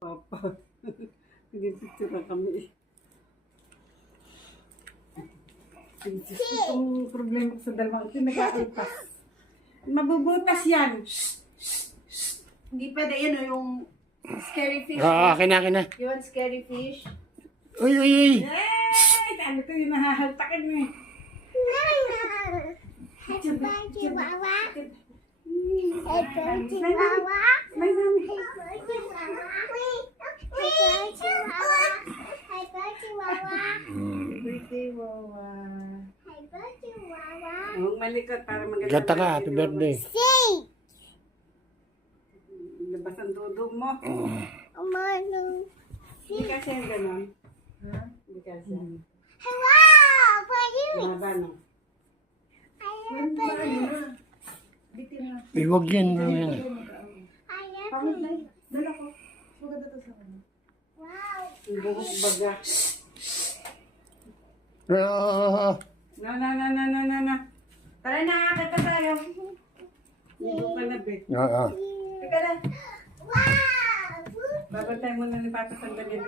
Papa. Nagpipicture na kami. Itong problema ko sa dalawang ito, nag-aalpas. Mabubutas yan. Hindi pwede yan o yung scary fish. Akin na. You want scary fish? Uy! Ay! Ano ito yung nahahaltakin mo eh. Chihuahua. May Chihuahua. mami. Birthday, Wawa. Huwag malikot para maganda. Gata ka, happy birthday. Labas ang dudong mo. Hindi kasi yung ganon. Ha? Hindi kasi. Mahaba no? Bitin na. Huwag yan. Mamaya. Dala ko. Maganda to sa kanya. Ang buhok baga. Na. Tara na, kata tayo. Hindi ka na, be. Teka na. Babantay mo na ni Papa San Daniel.